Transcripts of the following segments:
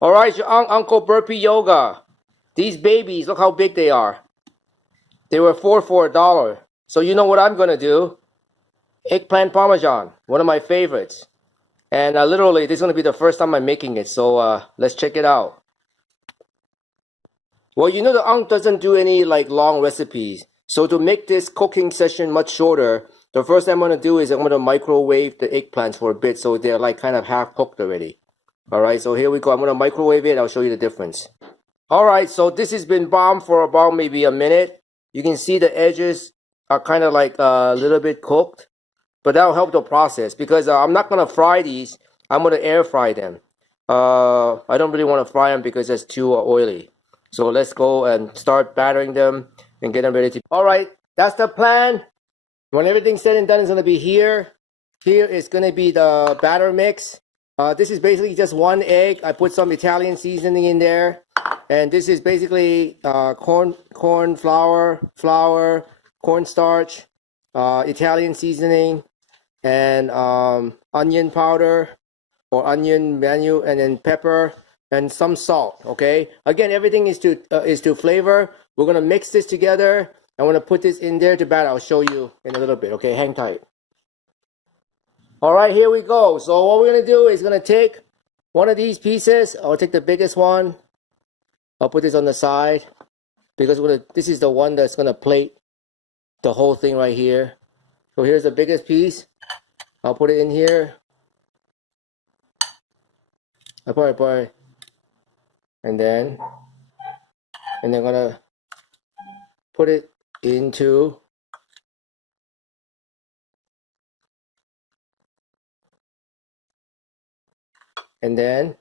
All right, your Uncle Burpee Yoga. These babies, look how big they are. They were 4 for $1. So you know what I'm gonna do? Eggplant parmesan, one of my favorites. And literally, this is gonna be the first time I'm making it. So let's check it out. Well, you know the Unc doesn't do any like long recipes. So to make this cooking session much shorter, the first thing I'm gonna do is I'm gonna microwave the eggplants for a bit so they're like kind of half cooked already. All right, so here we go. I'm gonna microwave it. I'll show you the difference. All right, so this has been bombed for about maybe a minute. You can see the edges are kind of like a little bit cooked, but that'll help the process because I'm not gonna fry these. I'm gonna air fry them. I don't really want to fry them because it's too oily. So let's go and start battering them and get them ready to. All right, that's the plan. When everything's said and done, it's gonna be here. Here is gonna be the batter mix. This is basically just one egg. I put some Italian seasoning in there. And this is basically corn flour, cornstarch, Italian seasoning, and onion powder or onion manual, and then pepper and some salt. Okay. Again, everything is to flavor. We're gonna mix this together. I want to put this in there to batter. I'll show you in a little bit. Okay, hang tight. All right, here we go. So what we're gonna do is gonna take one of these pieces. I'll take the biggest one. I'll put this on the side because this is the one that's going to plate the whole thing right here. So here's the biggest piece. I'll put it in here. I put it. And then I'm going to put it into and then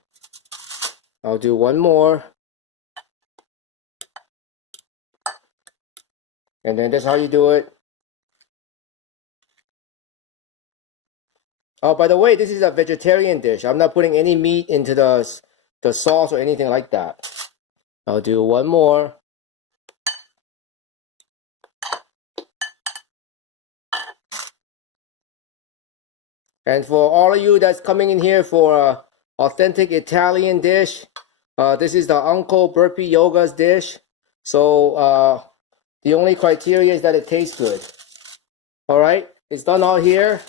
I'll do one more. And then that's how you do it. Oh, by the way, this is a vegetarian dish. I'm not putting any meat into the sauce or anything like that. I'll do one more. And for all of you that's coming in here for an authentic Italian dish, this is the Uncle Burpee Yoga's dish. So the only criteria is that it tastes good. All right, it's done all here.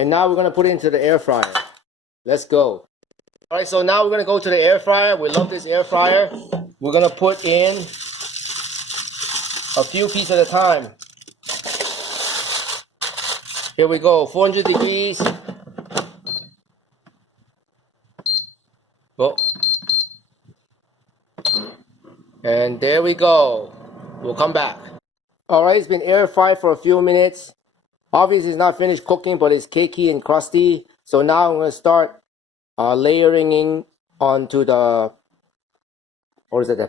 And now we're gonna put it into the air fryer. Let's go. All right, so now we're gonna go to the air fryer. We love this air fryer. We're gonna put in a few pieces at a time. Here we go, 400 degrees. Oh. And there we go. We'll come back. All right, it's been air fried for a few minutes. Obviously, it's not finished cooking, but it's cakey and crusty. So now I'm going to start layering in onto the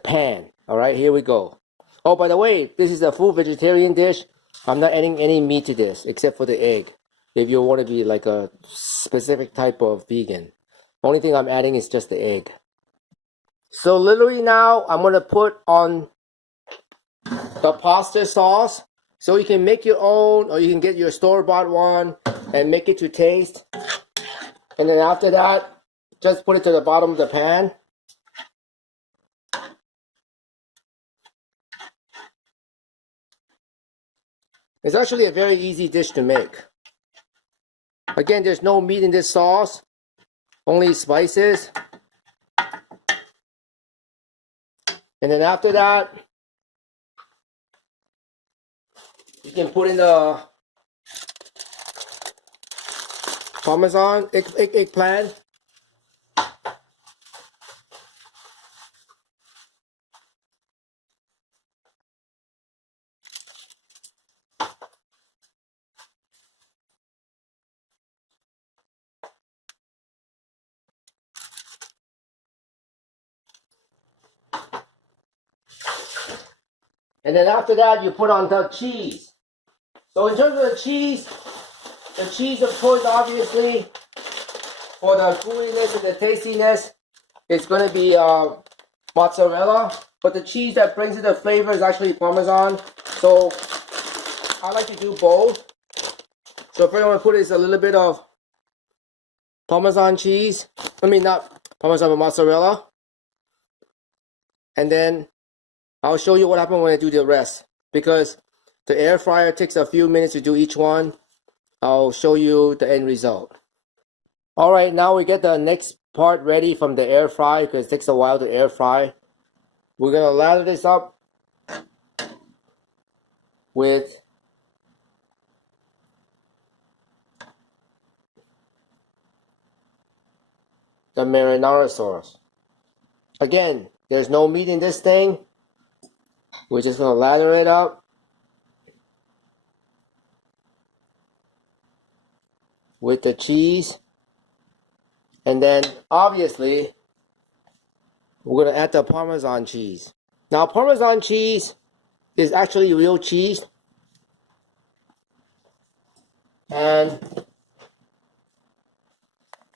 pan. All right, here we go. Oh, by the way, this is a full vegetarian dish. I'm not adding any meat to this except for the egg. If you want to be like a specific type of vegan. Only thing I'm adding is just the egg. So literally now I'm going to put on the pasta sauce. So you can make your own or you can get your store-bought one and make it to taste. And then after that, just put it to the bottom of the pan. It's actually a very easy dish to make. Again, there's no meat in this sauce, only spices. And then after that, you can put in the parmesan eggplant. And then after that, you put on the cheese. So in terms of the cheese of course, obviously, for the gooiness and the tastiness, it's going to be mozzarella. But the cheese that brings it the flavor is actually Parmesan. So I like to do both. So first I'm going to put is a little bit of Parmesan cheese. I mean, not Parmesan and mozzarella. And then I'll show you what happens when I do the rest. Because the air fryer takes a few minutes to do each one. I'll show you the end result. Alright, now we get the next part ready from the air fry because it takes a while to air fry. We're going to lather this up with the marinara sauce. Again, there's no meat in this thing. We're just going to lather it up with the cheese. And then, obviously, we're going to add the Parmesan cheese. Now, Parmesan cheese is actually real cheese. And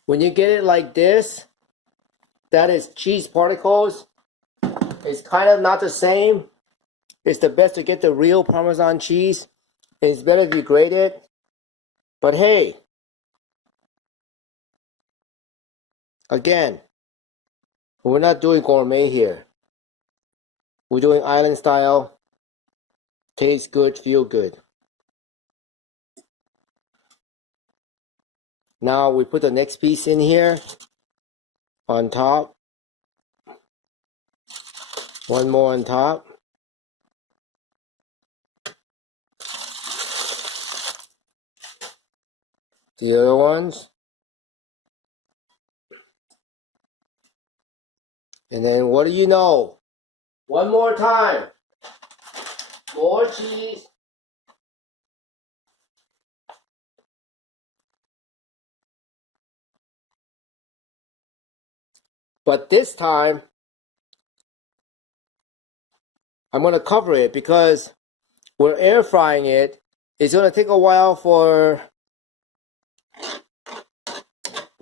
when you get it like this, that is cheese particles. It's kind of not the same. It's the best to get the real Parmesan cheese. It's better to grate it. But hey, again, we're not doing gourmet here. We're doing island style. Tastes good, feel good. Now we put the next piece in here on top. One more on top. The other ones. And then what do you know? One more time. More cheese. But this time, I'm going to cover it because we're air frying it. It's going to take a while for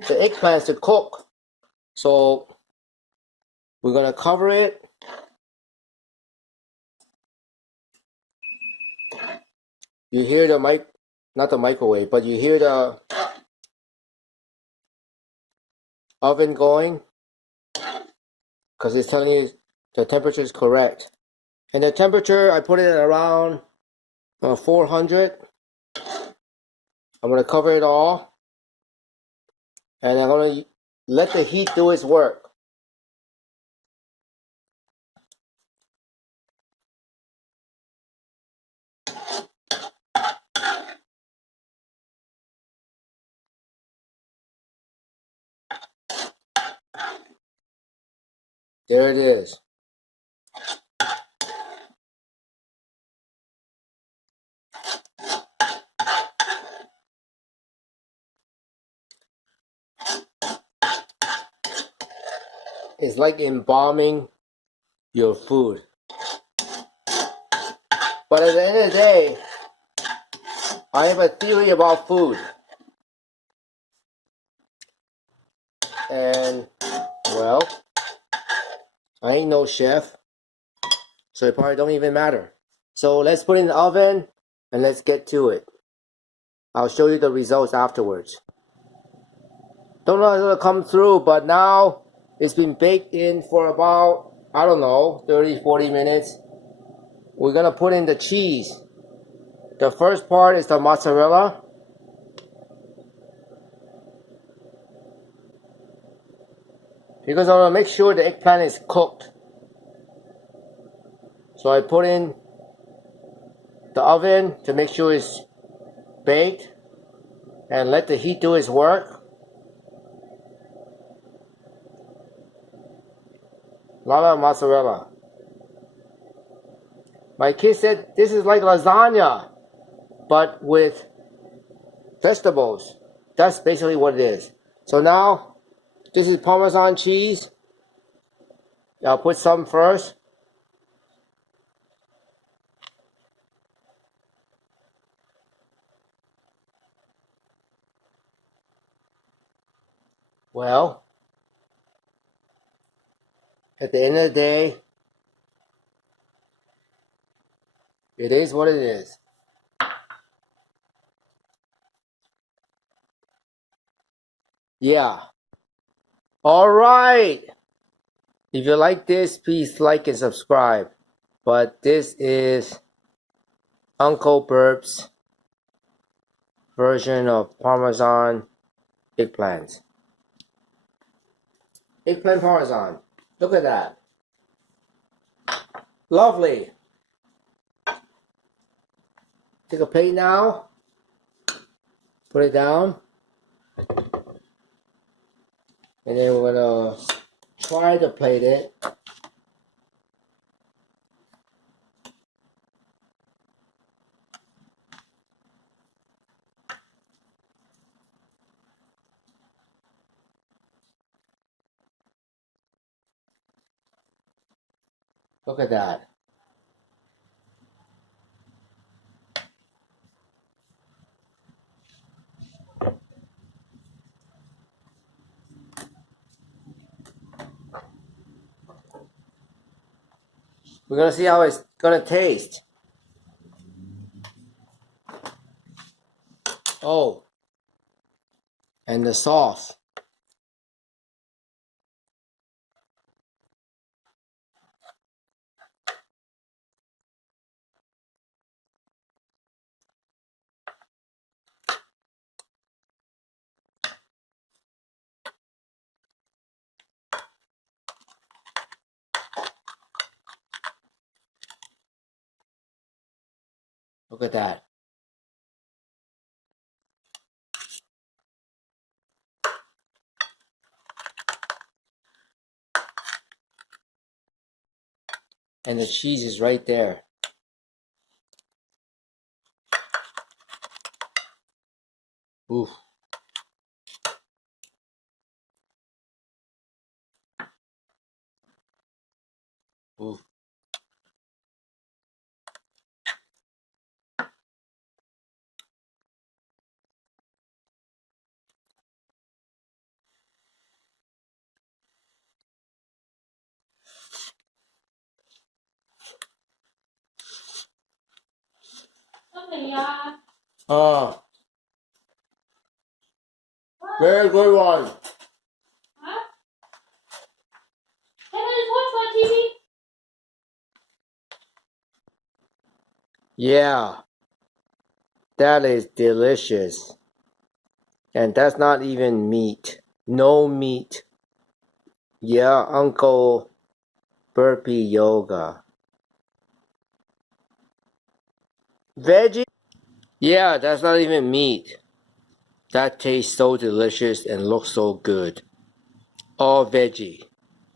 the eggplants to cook. So we're going to cover it. You hear the not the microwave, but you hear the oven going because it's telling you the temperature is correct. And the temperature, I put it at around 400. I'm going to cover it all. And I'm going to let the heat do its work. There it is. It's like embalming your food. But at the end of the day, I have a theory about food. And, well, I ain't no chef, so it probably don't even matter. So let's put it in the oven and let's get to it. I'll show you the results afterwards. Don't know if it's going to come through, but now it's been baked in for about, I don't know, 30, 40 minutes. We're going to put in the cheese. The first part is the mozzarella. Because I want to make sure the eggplant is cooked. So I put in the oven to make sure it's baked and let the heat do its work. A lot of mozzarella. My kid said this is like lasagna, but with vegetables. That's basically what it is. So now, this is Parmesan cheese. I'll put some first. Well, at the end of the day, it is what it is. Yeah. Alright! If you like this, please like and subscribe. But this is Uncle Burp's version of Parmesan eggplants. Eggplant Parmesan. Look at that. Lovely. Take a plate now. Put it down. And then we're gonna try to plate it. Look at that. We're gonna see how it's gonna taste. Oh, and the sauce. Look at that. And the cheese is right there. Oof. Oof. Oh, very good one. Huh? Can I just watch my TV? Yeah, that is delicious. And that's not even meat. No meat. Yeah, Uncle Burpee Yoga. Veggie? Yeah, that's not even meat. That tastes so delicious and looks so good. All veggie.